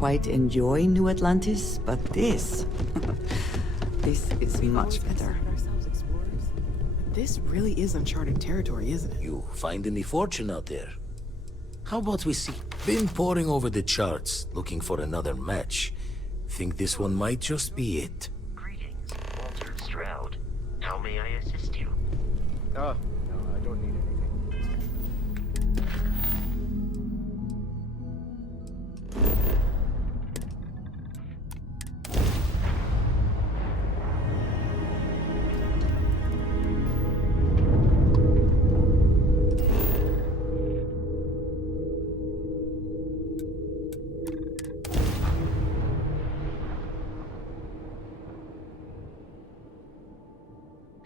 quite enjoy New Atlantis, but this... this is much better. This really is uncharted territory, isn't it? You find any fortune out there? How about we see? Been poring over the charts, looking for another match. Think this one might just be it. Greetings, Walter Stroud. How may I assist you? Oh, no, I don't need anything.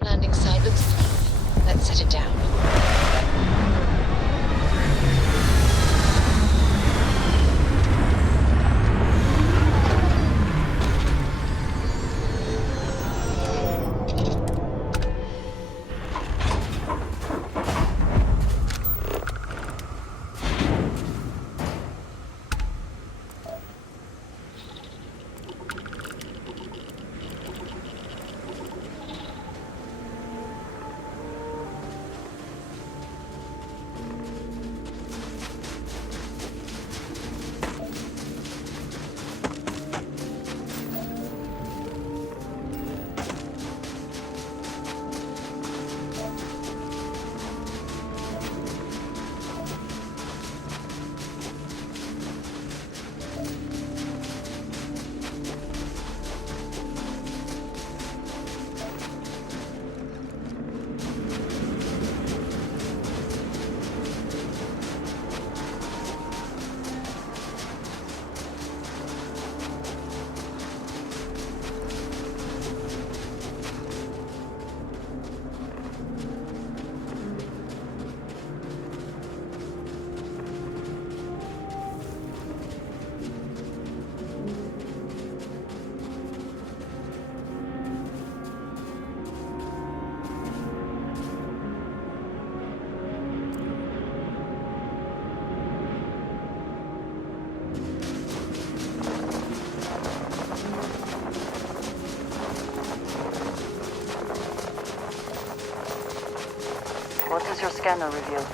Landing site looks fine. Let's set it down. What does your scanner reveal?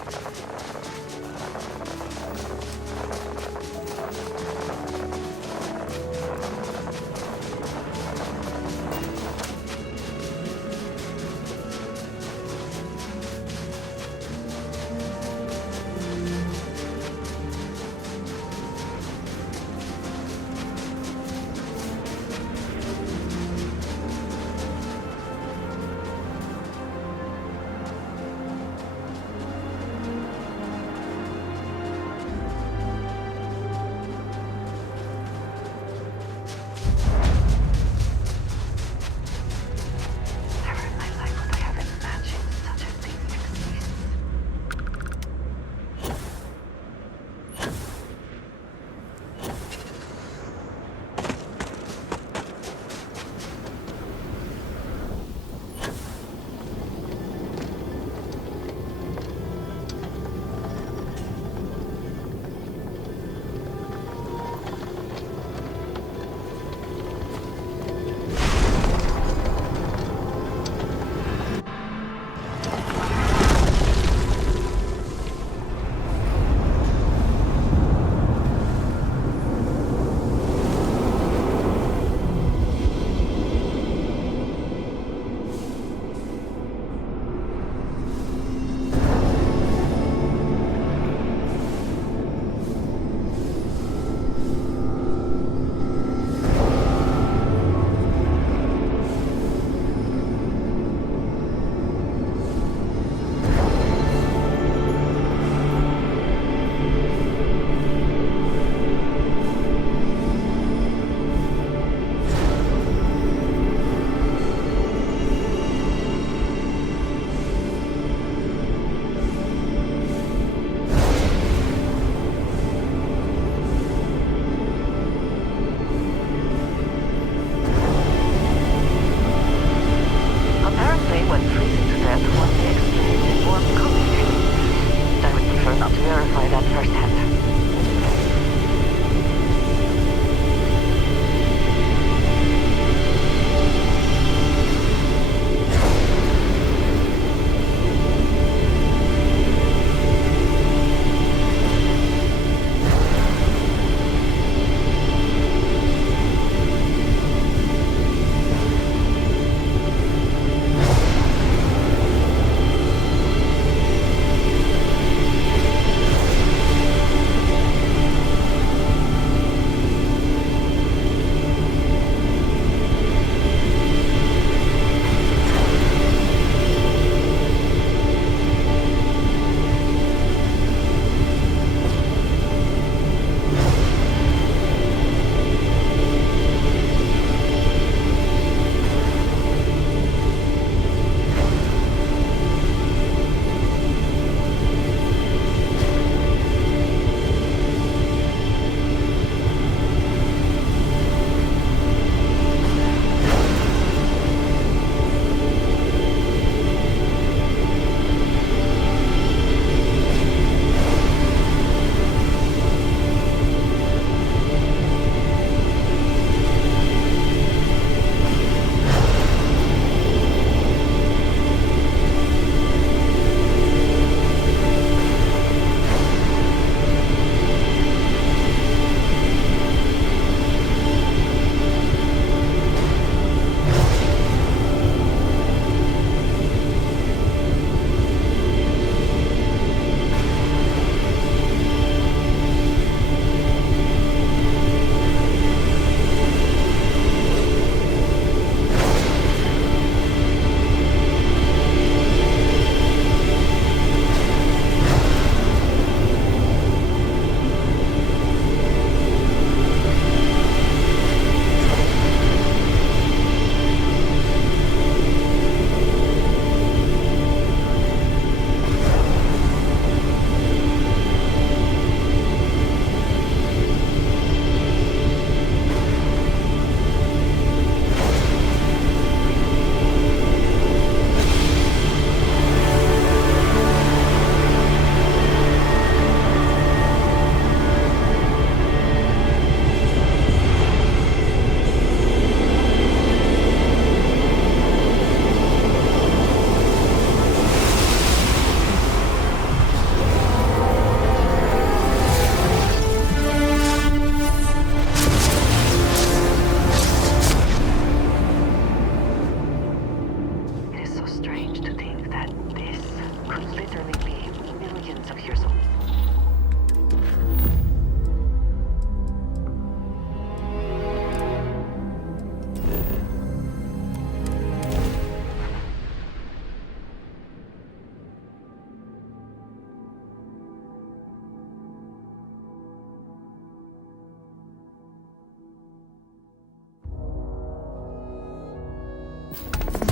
could literally be millions of years old.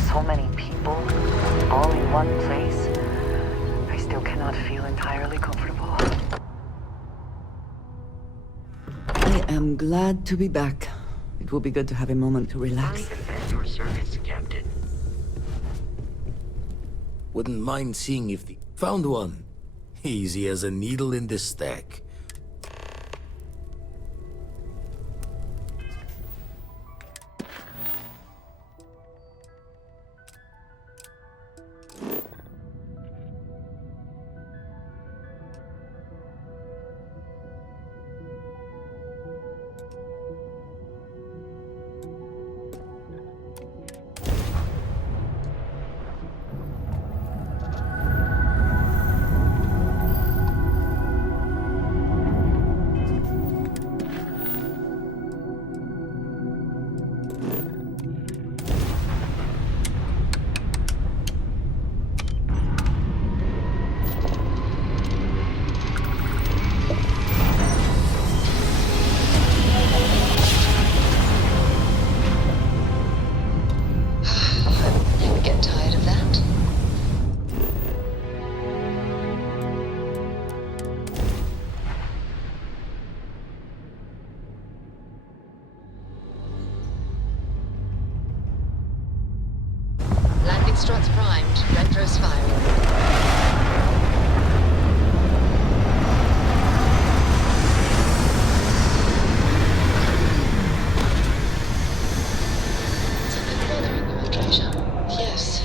So many people, all in one place. I still cannot feel entirely comfortable. I am glad to be back. It will be good to have a moment to relax. At your service, Captain. Wouldn't mind seeing if the... Found one. Easy as a needle in the stack. Never get tired of that. Landing struts primed. Retros firing. Something bothering you, Patricia? Yes.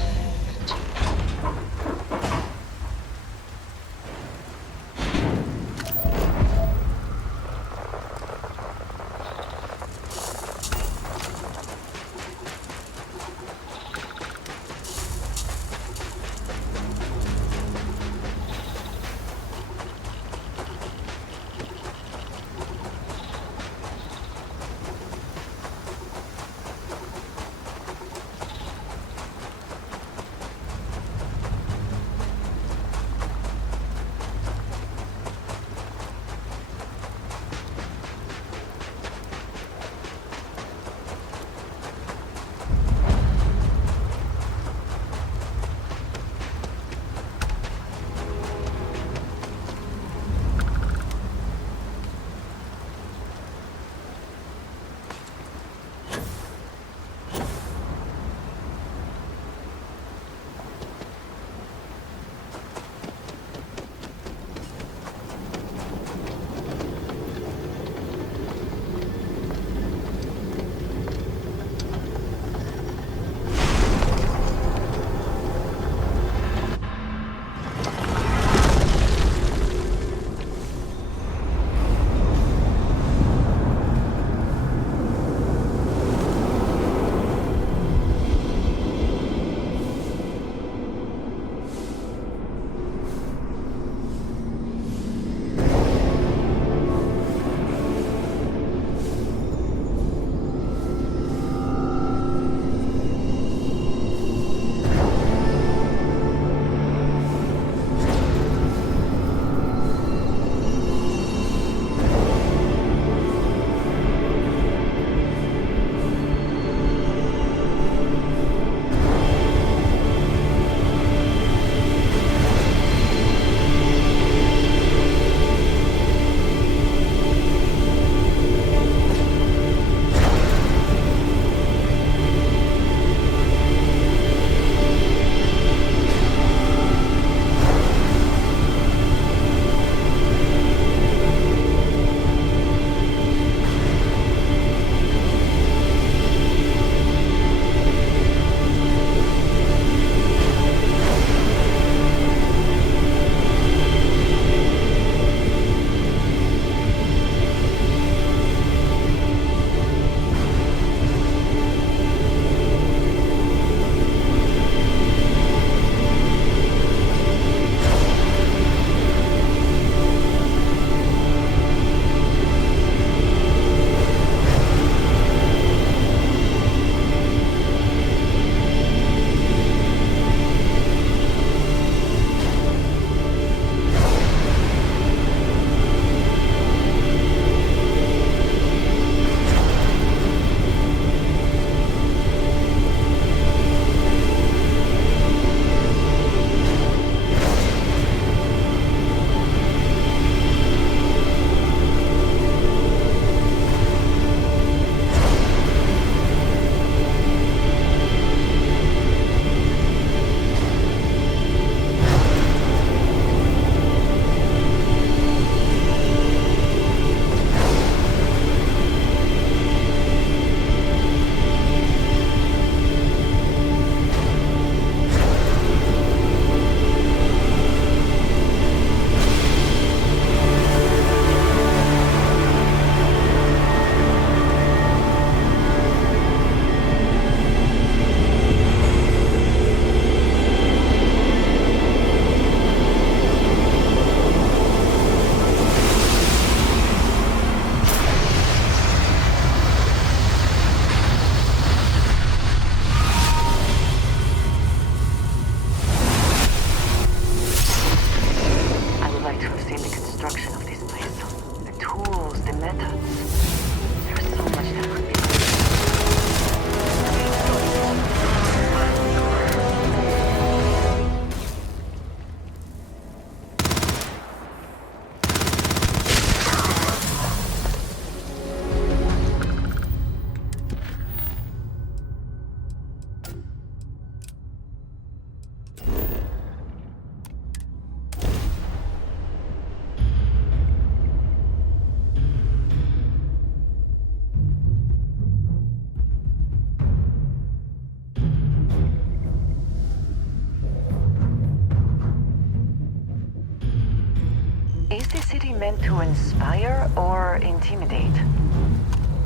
meant to inspire or intimidate?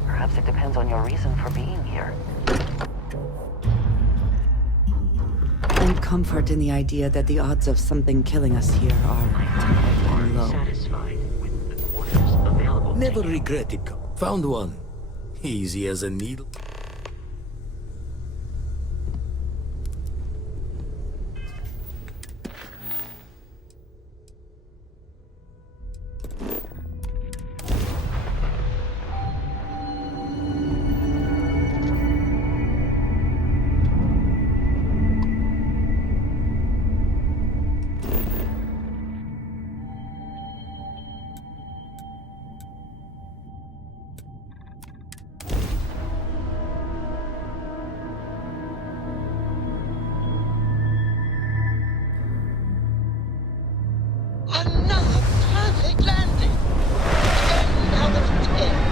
Perhaps it depends on your reason for being here. And comfort in the idea that the odds of something killing us here are terribly low. Satisfied with the quarters available. Never regret it. Found one. Easy as a needle. Another perfect landing! 10 out of 10!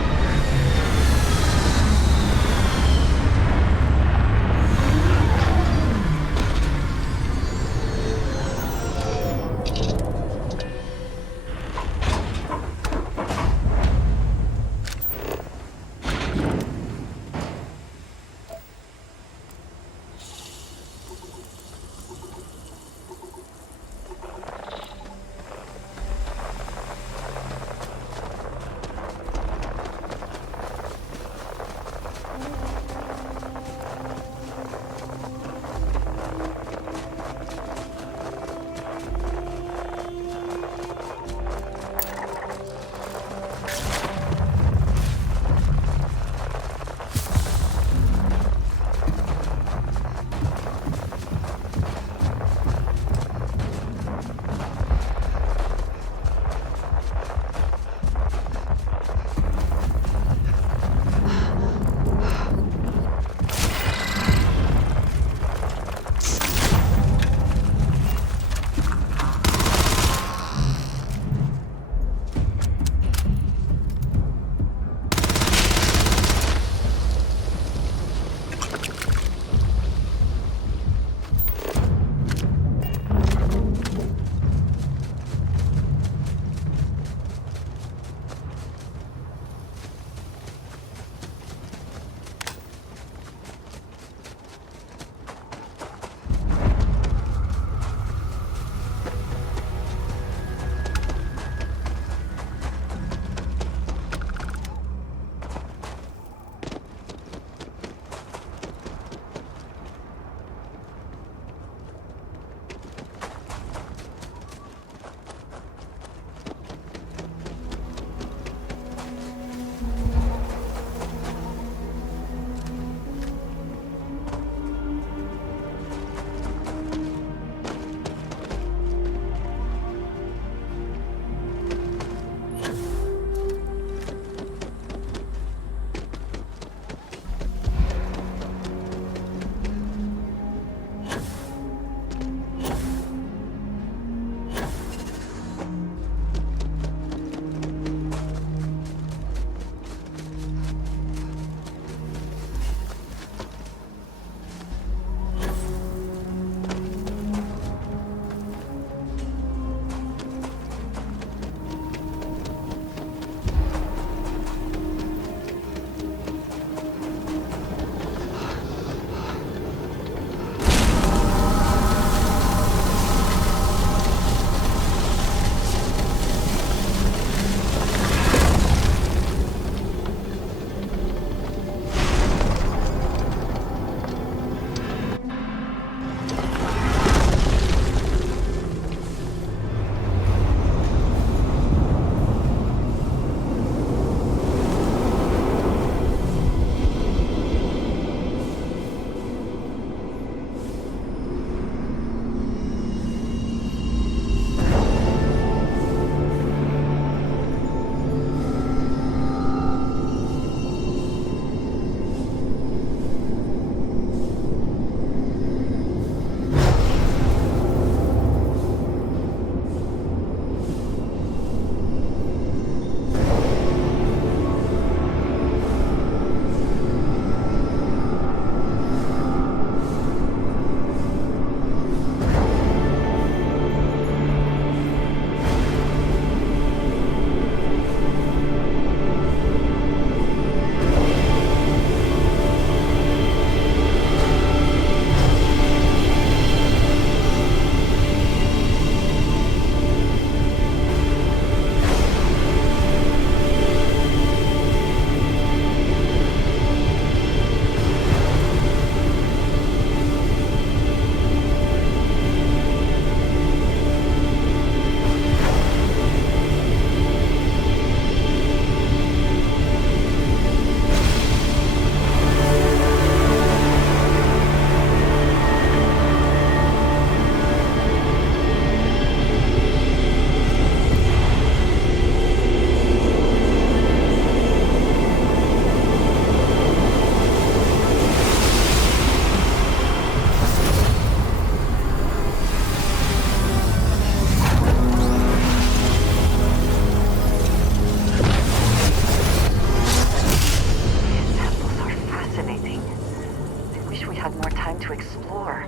before.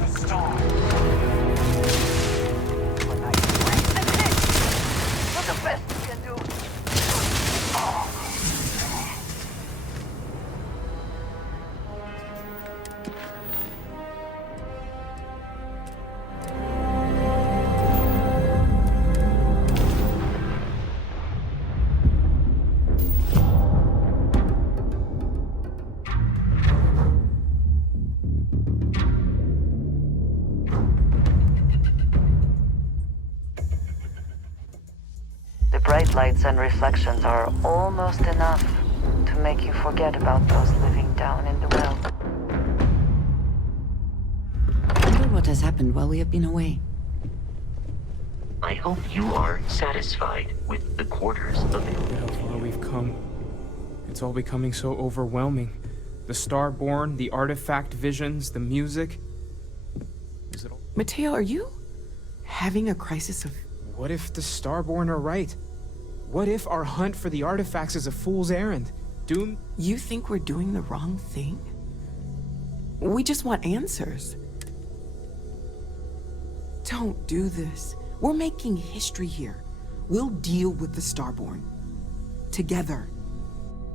The storm. When I raise the pitch, what's the best we can do? The bright lights and reflections are almost enough to make you forget about those living down in the well. I wonder what has happened while we have been away. I hope you are satisfied with the quarters available. Look how far we've come. It's all becoming so overwhelming. The Starborn, the artifact visions, the music. Is it all? Mateo, are you having a crisis of... What if the Starborn are right? What if our hunt for the artifacts is a fool's errand? Doomed? You think we're doing the wrong thing? We just want answers. Don't do this. We're making history here. We'll deal with the Starborn. Together.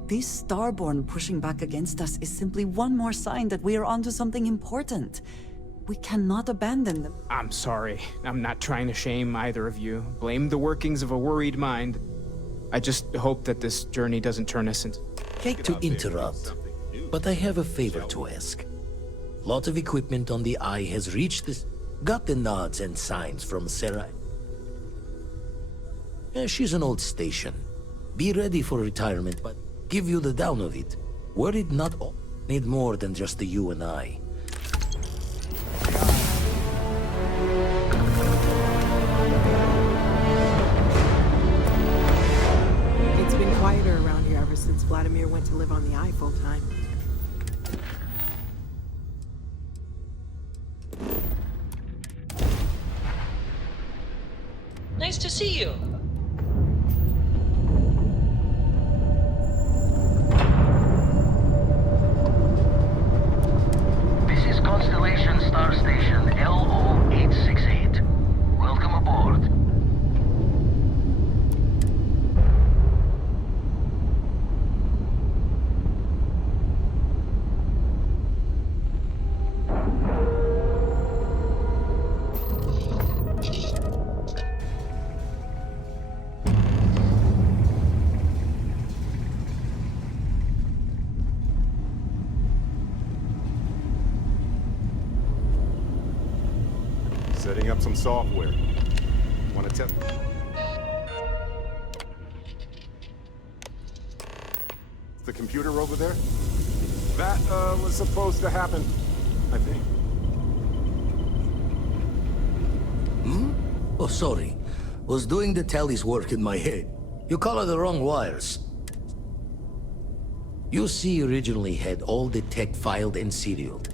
These Starborn pushing back against us is simply one more sign that we are onto something important. We cannot abandon them. I'm sorry. I'm not trying to shame either of you. Blame the workings of a worried mind. I just hope that this journey doesn't turn us into... Hate to interrupt, but I have a favor to ask. Lot of equipment on the Eye has reached this... Got the nods and signs from Sarah. She's an old station. Be ready for retirement, but give you the down of it. Worried not all. Need more than just the you and I. It's been quieter around here ever since Vladimir went to live on the Eye full time. Nice to see you. This is Constellation Star Station LO868. Welcome aboard. Setting up some software. Want to test? The computer over there? That, was supposed to happen, I think. Oh, sorry. Was doing the tally's work in my head. You colored the wrong wires. UC originally had all the tech filed and serialed.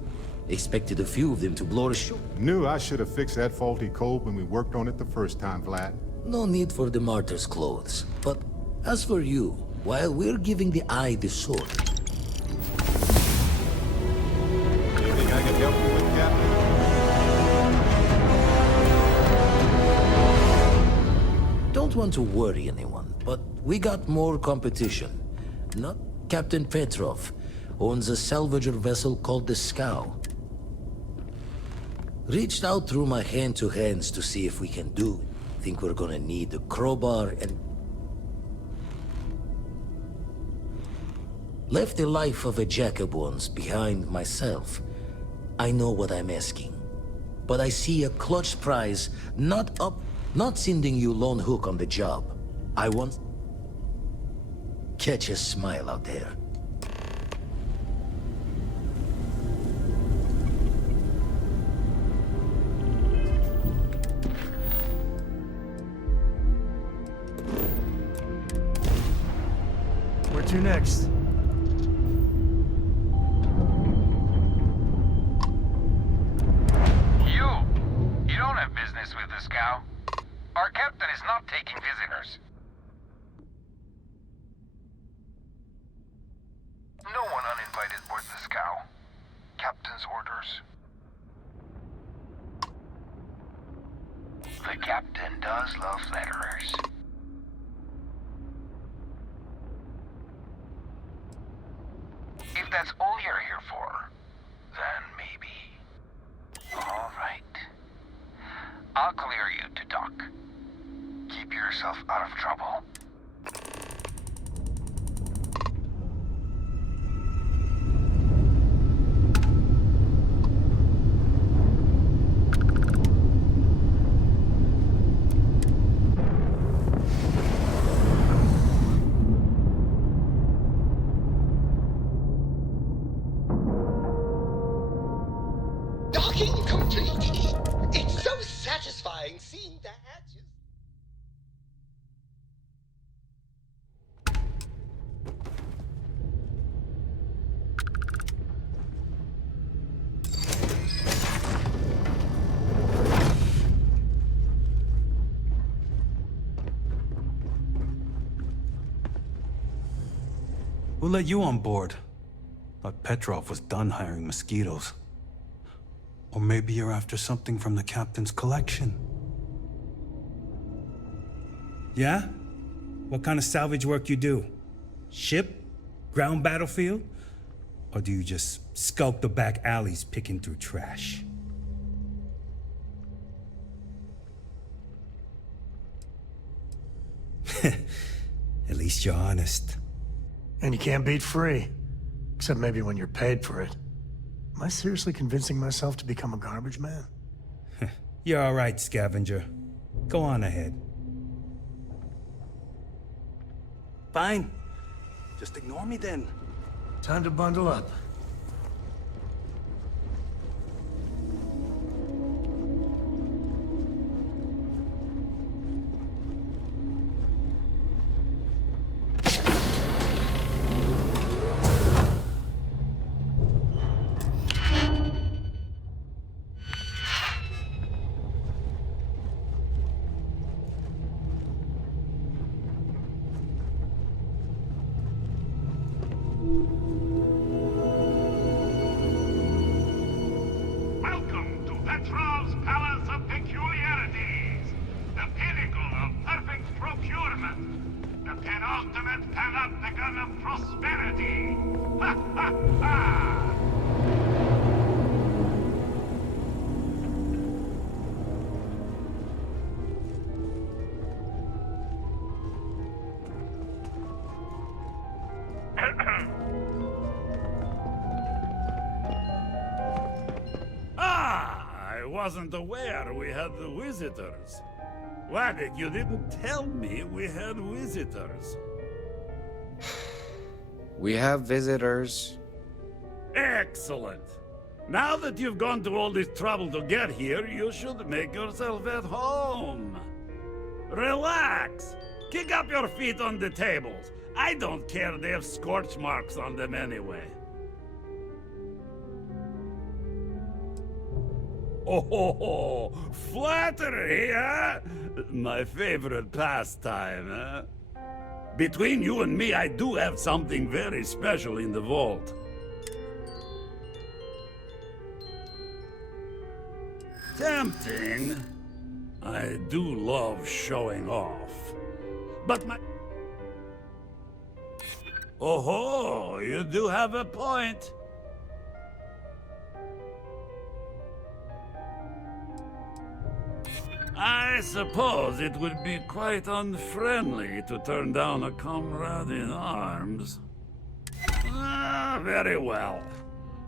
Expected a few of them to blow the show. Knew I should have fixed that faulty code when we worked on it the first time, Vlad. No need for the martyr's clothes. But as for you, while we're giving the Eye the sword... Anything I can help you with, Captain? Don't want to worry anyone, but we got more competition. Not Captain Petrov. Owns a salvager vessel called the Scow. Reached out through my hand-to-hands to see if we can do it. Think we're gonna need a crowbar and... Left the life of a Jacobons behind myself. I know what I'm asking. But I see a clutch prize not sending you lone hook on the job. I want... Catch a smile out there. Where to next? You don't have business with the Scow. Our captain is not taking visitors. No one uninvited boards the Scow. Captain's orders. The captain does love flatterers. If that's all you're here for, then maybe. All right. I'll clear you to dock. Keep yourself out of trouble. Docking complete. It's so satisfying seeing the hatches. Who let you on board? Thought Petrov was done hiring mosquitoes. Or maybe you're after something from the captain's collection. Yeah? What kind of salvage work you do? Ship? Ground battlefield? Or do you just skulk the back alleys picking through trash? At least you're honest. And you can't beat free. Except maybe when you're paid for it. Am I seriously convincing myself to become a garbage man? You're all right, scavenger. Go on ahead. Fine. Just ignore me then. Time to bundle up. Welcome to Petrov's Palace of Peculiarities, the pinnacle of perfect procurement, the penultimate panopticon of prosperity. Ha ha ha! I wasn't aware we had the visitors. Wadik, you didn't tell me we had visitors. We have visitors. Excellent. Now that you've gone to all this trouble to get here, you should make yourself at home. Relax. Kick up your feet on the tables. I don't care, they have scorch marks on them anyway. Oh, flattery, huh? My favorite pastime, huh? Between you and me, I do have something very special in the vault. Tempting. I do love showing off. But my... Oh, you do have a point. I suppose it would be quite unfriendly to turn down a comrade in arms. Ah, very well.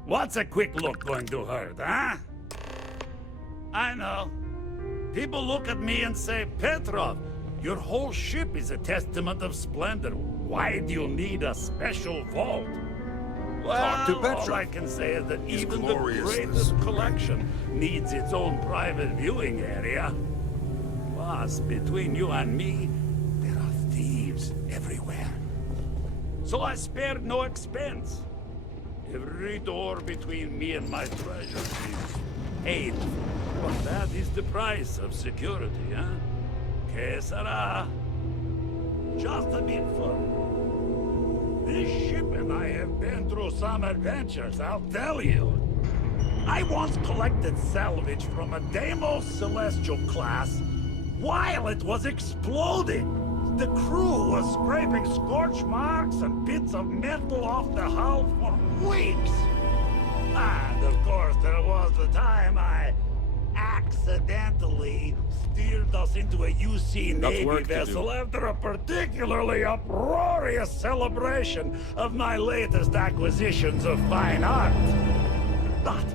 What's a quick look going to hurt, huh? I know. People look at me and say, Petrov, your whole ship is a testament of splendor. Why do you need a special vault? Well, Talk to Petrov. all I can say is that His even the gloriousness. greatest collection needs its own private viewing area. Plus, between you and me, there are thieves everywhere. So I spared no expense. Every door between me and my treasures is paid. But that is the price of security, huh? Que sera? Just a bit fun. This ship and I have been through some adventures, I'll tell you. I once collected salvage from a Deimos Celestial class while it was exploding. The crew was scraping scorch marks and bits of metal off the hull for weeks. And of course, there was the time I accidentally steered us into a UC Navy vessel after a particularly uproarious celebration of my latest acquisitions of fine art. But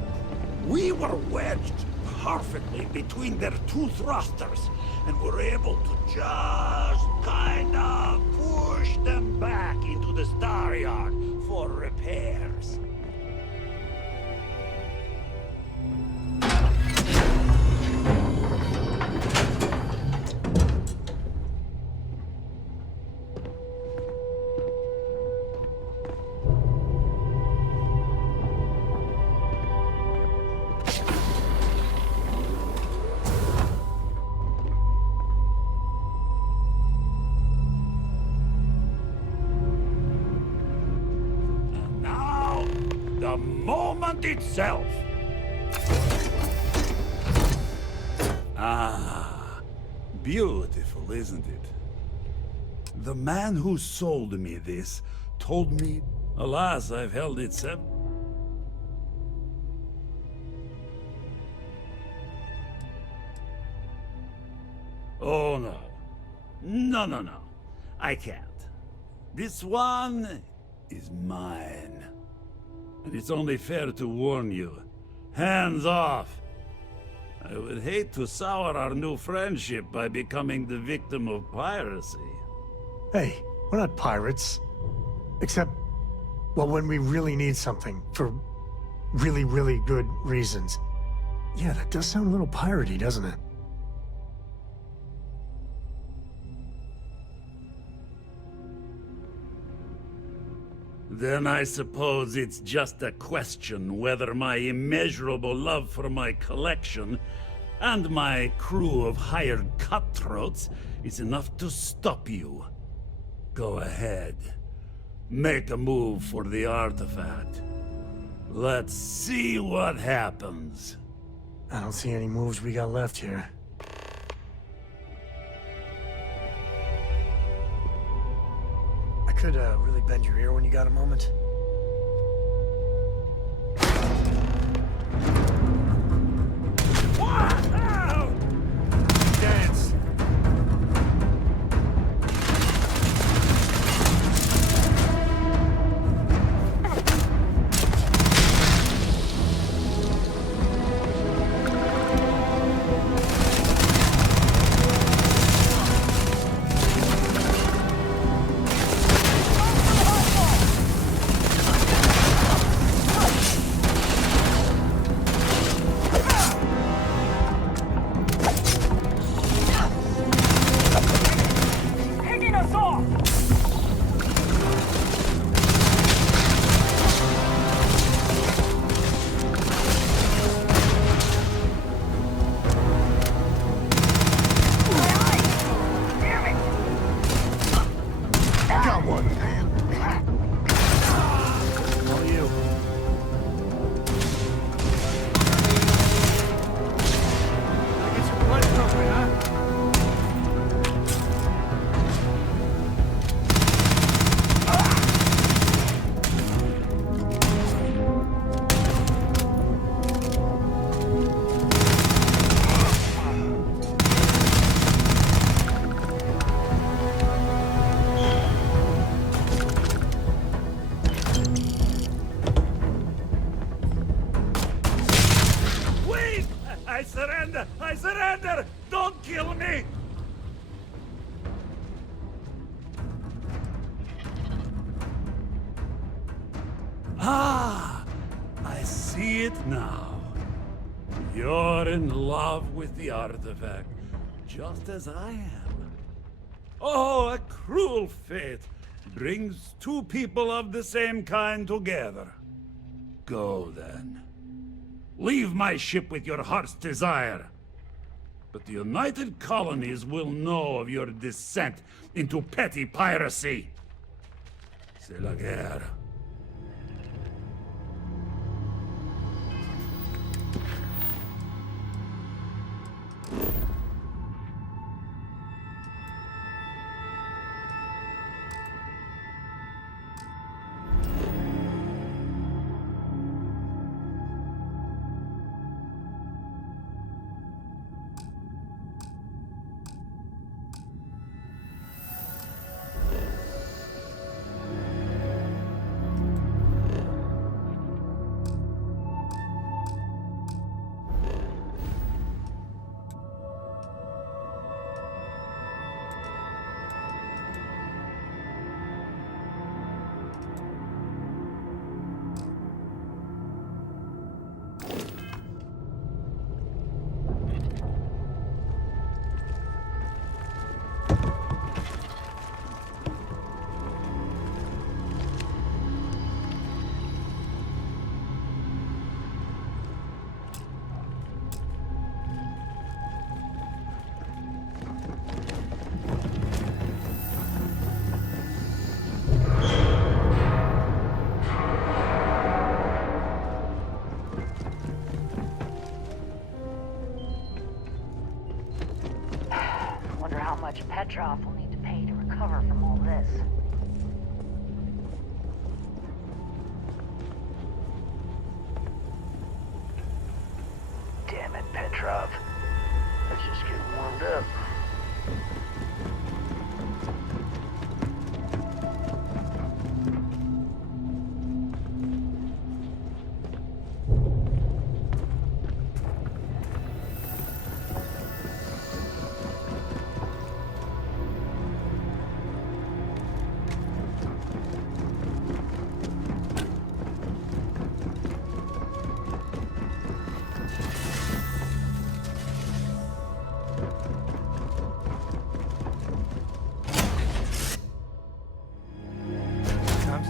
we were wedged perfectly between their two thrusters, and were able to just kind of push them back into the star yard for repairs. The moment itself. Ah, beautiful, isn't it? The man who sold me this told me, alas, I've held it Oh, no. No. I can't. This one is mine. And it's only fair to warn you. Hands off! I would hate to sour our new friendship by becoming the victim of piracy. Hey, we're not pirates. Except, well, when we really need something for really, really good reasons. Yeah, that does sound a little piratey, doesn't it? Then I suppose it's just a question whether my immeasurable love for my collection and my crew of hired cutthroats is enough to stop you. Go ahead. Make a move for the artifact. Let's see what happens. I don't see any moves we got left here. I could really bend your ear when you got a moment. Dance. I surrender! Don't kill me! Ah! I see it now. You're in love with the artifact, just as I am. Oh, a cruel fate brings two people of the same kind together. Go, then. Leave my ship with your heart's desire. But the United Colonies will know of your descent into petty piracy. C'est la guerre. much Petrov will need to pay to recover from all this. Damn it, Petrov. Let's just get warmed up.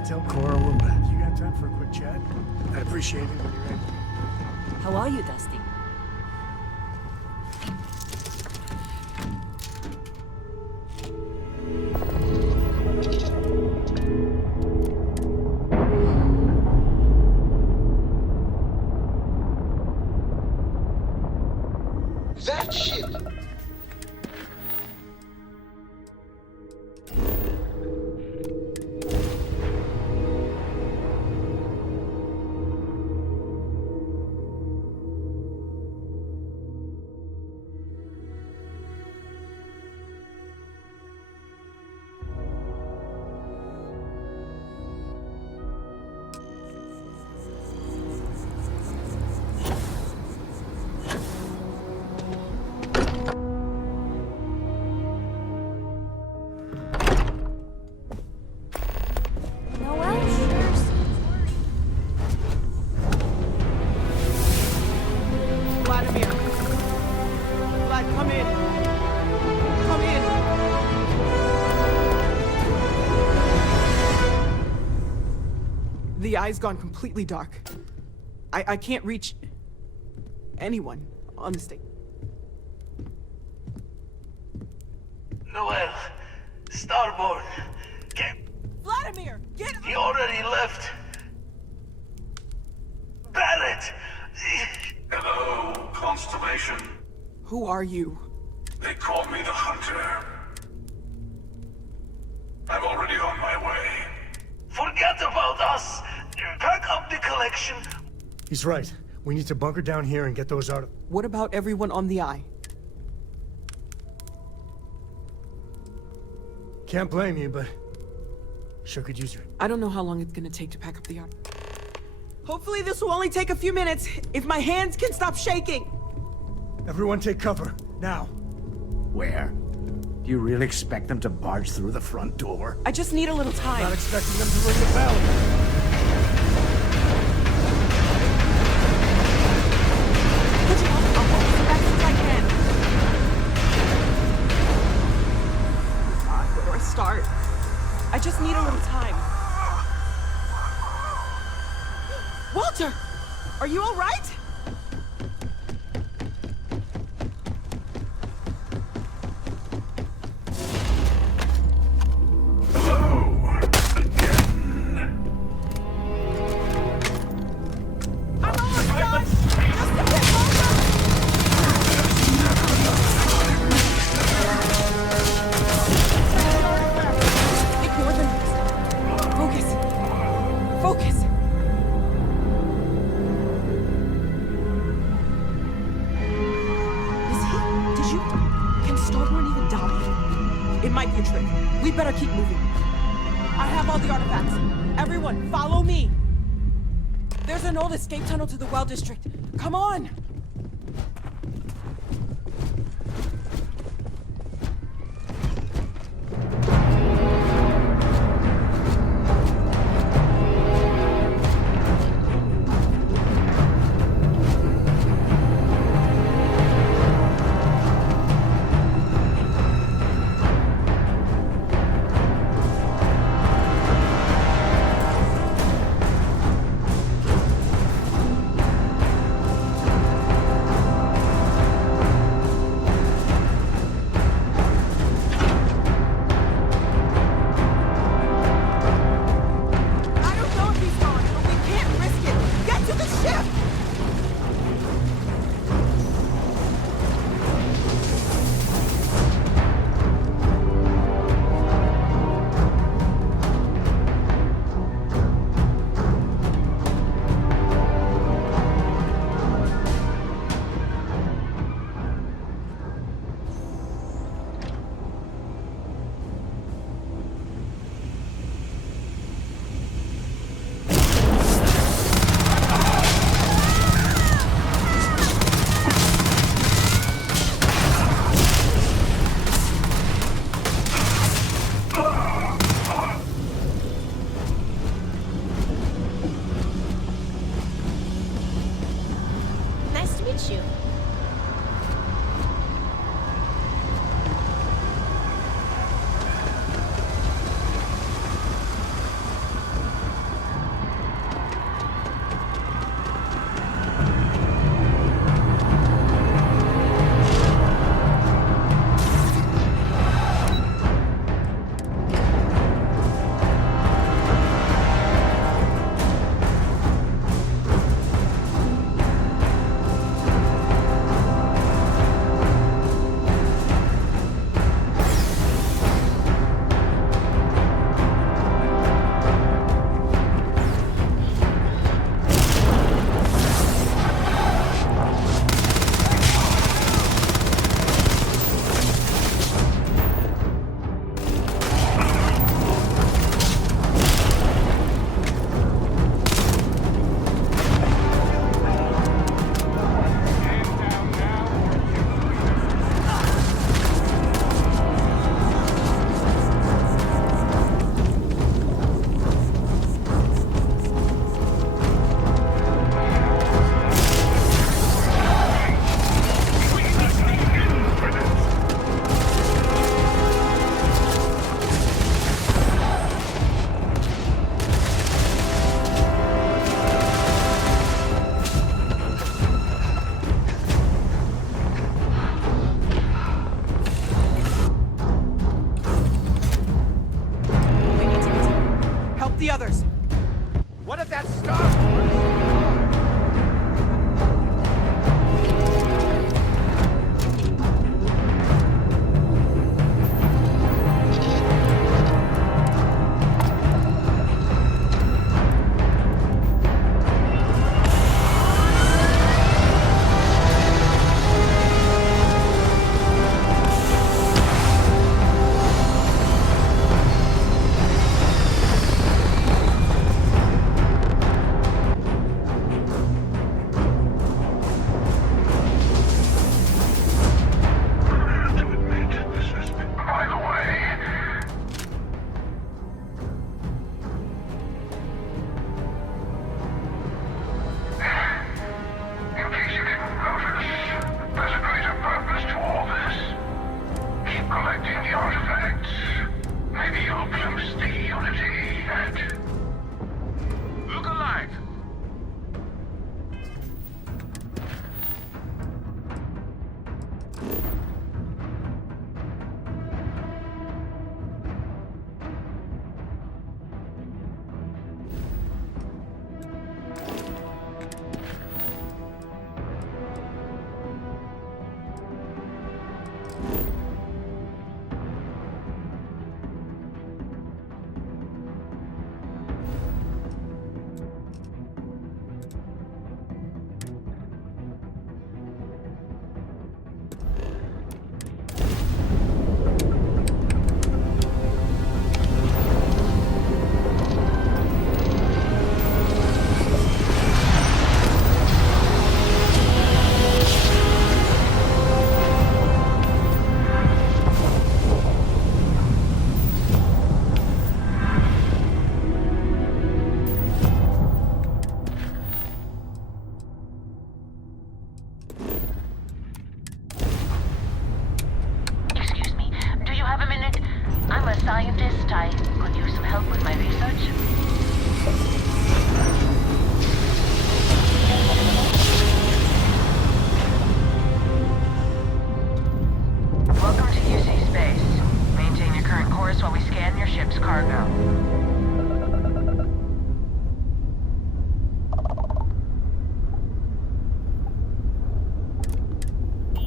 Tell Cora we're back. You got time for a quick chat? I'd appreciate it when you're ready. How are you, Dusty? That ship! The eye's gone completely dark. I can't reach anyone on the stage. Noel, Starborn. Vladimir, get up! He already left. Barrett! Hello, Constellation. Who are you? They call me the Hunter. I'm already on my way. Forget about us! Pack up the collection! He's right. We need to bunker down here and get those out of... What about everyone on the eye? Can't blame you, but... sure could use her. I don't know how long it's gonna take to pack up the art. Hopefully this will only take a few minutes, if my hands can stop shaking! Everyone take cover, now. Where? Do you really expect them to barge through the front door? I just need a little time. Not expecting them to ring the bell. I'll hold as fast as I can. God, where do I start? I just need a little time. Walter! Are you all right? We better keep moving. I have all the artifacts. Everyone, follow me. There's an old escape tunnel to the well district. Come on! catch you. The others! What if that Starfield? Scientist, I could use some help with my research. Welcome to UC Space. Maintain your current course while we scan your ship's cargo.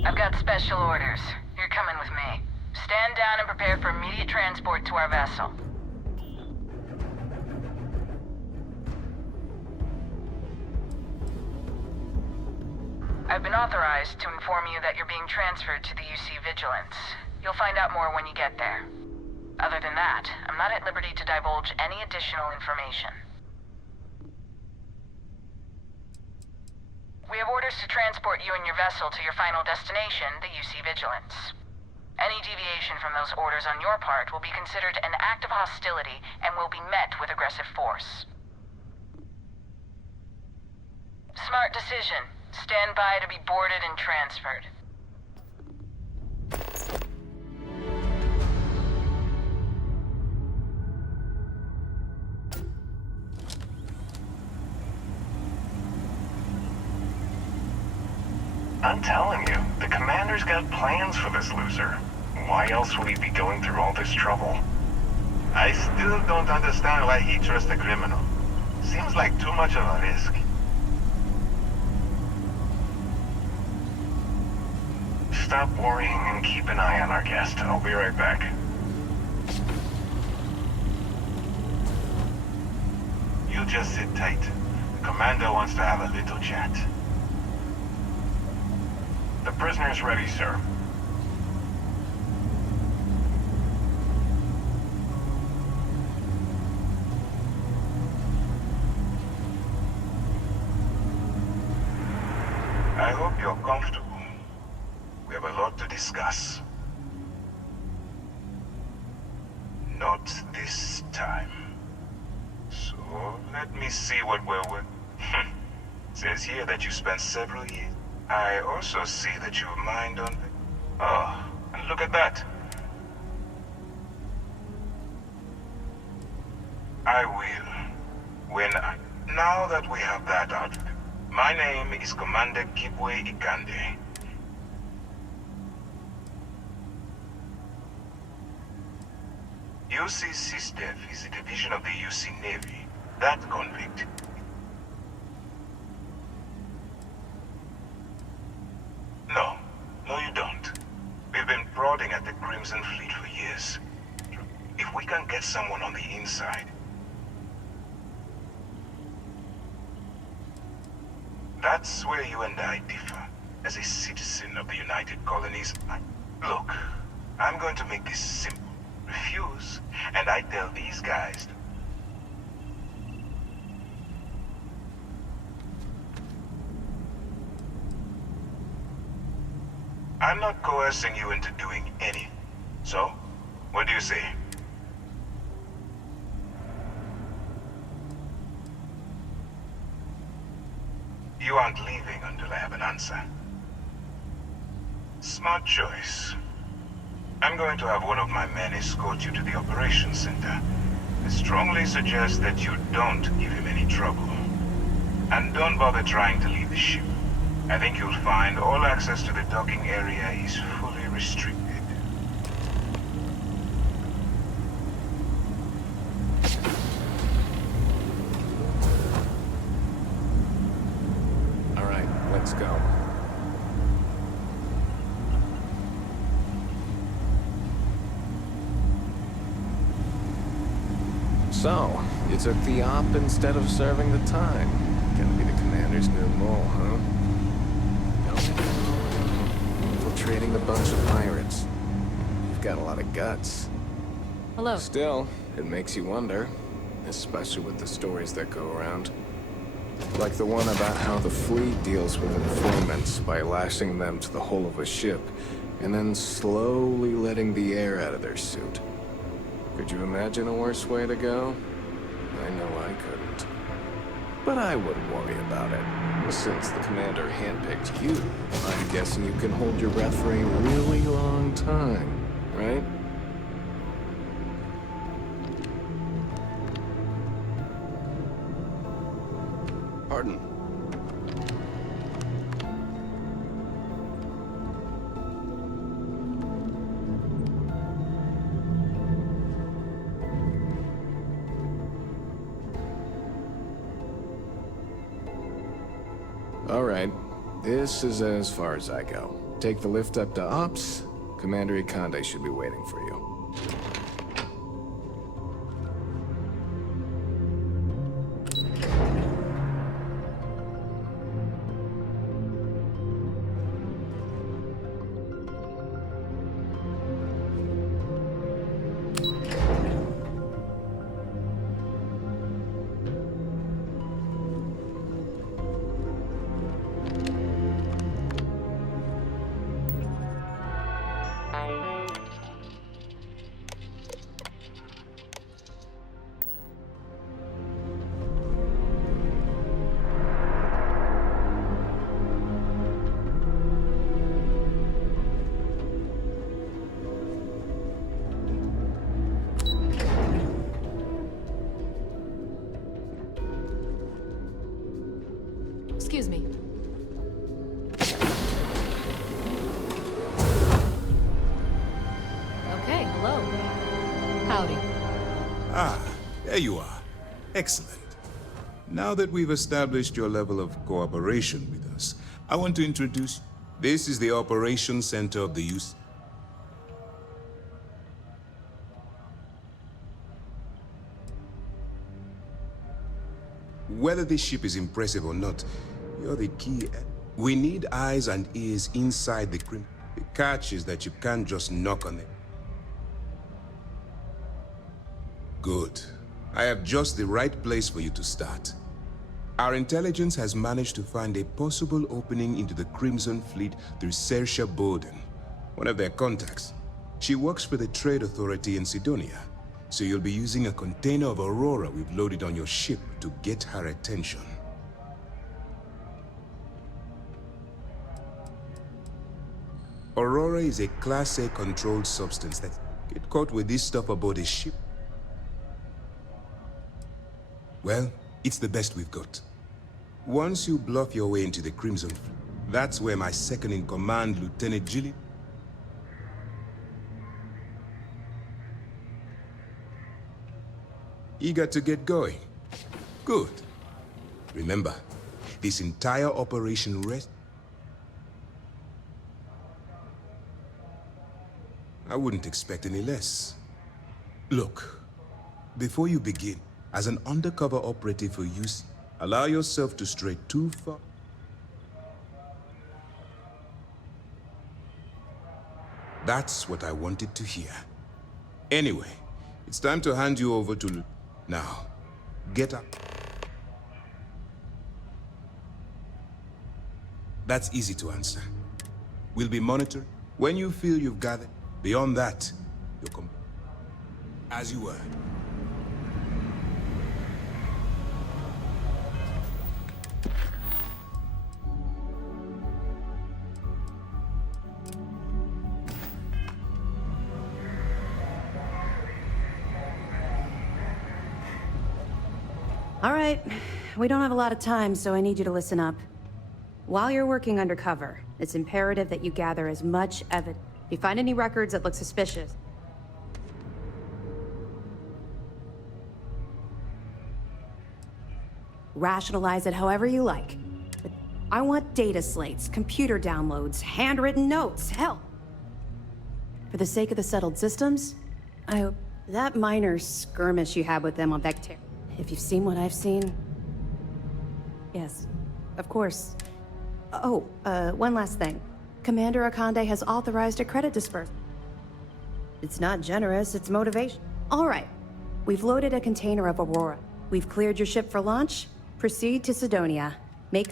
I've got special orders. You're coming with me. Stand down and prepare for immediate transport to our vessel. I've been authorized to inform you that you're being transferred to the UC Vigilance. You'll find out more when you get there. Other than that, I'm not at liberty to divulge any additional information. We have orders to transport you and your vessel to your final destination, the UC Vigilance. Any deviation from those orders on your part will be considered an act of hostility and will be met with aggressive force. Smart decision. Stand by to be boarded and transferred. I'm telling you, the commander's got plans for this loser. Why else would he be going through all this trouble? I still don't understand why he trusts a criminal. Seems like too much of a risk. Stop worrying and keep an eye on our guest. I'll be right back. You just sit tight. The commander wants to have a little chat. The prisoner's ready, sir. I hope you're comfortable. We have a lot to discuss. Not this time. So, let me see what we're with. Says here that you spent several years. I also see that you mined on... Oh, and look at that. I will. Now that we have that out, my name is Commander Kibwe Ikande. UC SysDev is a division of the UC Navy. That convict. No, you don't. We've been prodding at the Crimson Fleet for years. If we can get someone on the inside... That's where you and I differ, as a citizen of the United Colonies. Look, I'm going to make this simple. Refuse, and I tell these guys... I'm not coercing you into doing anything. So, what do you say? You aren't leaving until I have an answer. Smart choice. I'm going to have one of my men escort you to the operations center. I strongly suggest that you don't give him any trouble. And don't bother trying to leave the ship. I think you'll find all access to the docking area is fully restricted. All right, let's go. So, you took the op instead of serving the time. Gonna be the commander's new mole, huh? Infiltrating a bunch of pirates. You've got a lot of guts. Hello. Still, it makes you wonder, especially with the stories that go around. Like the one about how the fleet deals with informants by lashing them to the hull of a ship, and then slowly letting the air out of their suit. Could you imagine a worse way to go? I know I couldn't. But I wouldn't worry about it. Since the commander handpicked you, I'm guessing you can hold your breath for a really long time, right? Pardon? All right, this is as far as I go. Take the lift up to Ops. Commander Ikande should be waiting for you. Excuse me. Okay, hello. Howdy. Ah, there you are. Excellent. Now that we've established your level of cooperation with us, I want to introduce... This is the Operations Center of the UC. Whether this ship is impressive or not, you're the key. We need eyes and ears inside the crim. The catch is that you can't just knock on it. Good. I have just the right place for you to start. Our intelligence has managed to find a possible opening into the Crimson Fleet through Saoirse Bowden, one of their contacts. She works for the Trade Authority in Sidonia, so you'll be using a container of Aurora we've loaded on your ship to get her attention. Aurora is a Class A controlled substance that get caught with this stuff aboard a ship. Well, it's the best we've got. Once you bluff your way into the Crimson Fleet, that's where my second-in-command, Lieutenant Gilly... Eager to get going? Good. Remember, this entire operation rests... I wouldn't expect any less. Look, before you begin, as an undercover operative for use, allow yourself to stray too far. That's what I wanted to hear. Anyway, it's time to hand you over to... Now, get up. That's easy to answer. We'll be monitoring. When you feel you've gathered, beyond that, you'll as you were. All right, we don't have a lot of time, so I need you to listen up. While you're working undercover, it's imperative that you gather as much evidence. If you find any records that look suspicious, rationalize it however you like. But I want data slates, computer downloads, handwritten notes, hell. For the sake of the settled systems, I hope that minor skirmish you had with them on Vector. If you've seen what I've seen... Yes, of course. Oh, one last thing. Commander Akande has authorized a credit disbursement. It's not generous, it's motivation. All right, we've loaded a container of Aurora. We've cleared your ship for launch. Proceed to Sidonia. Make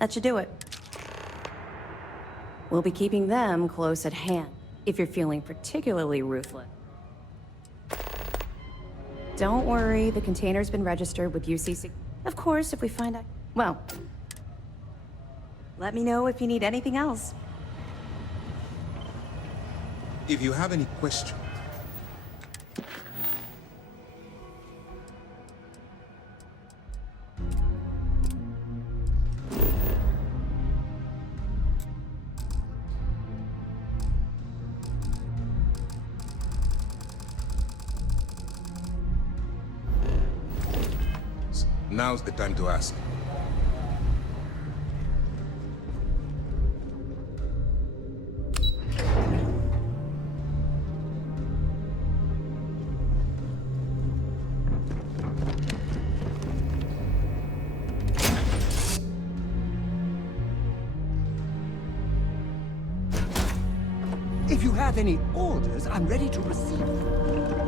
that should do it. We'll be keeping them close at hand, if you're feeling particularly ruthless. Don't worry, the container's been registered with UCC. Of course, if we find out... Well, let me know if you need anything else. If you have any questions... Now's the time to ask. If you have any orders, I'm ready to receive them.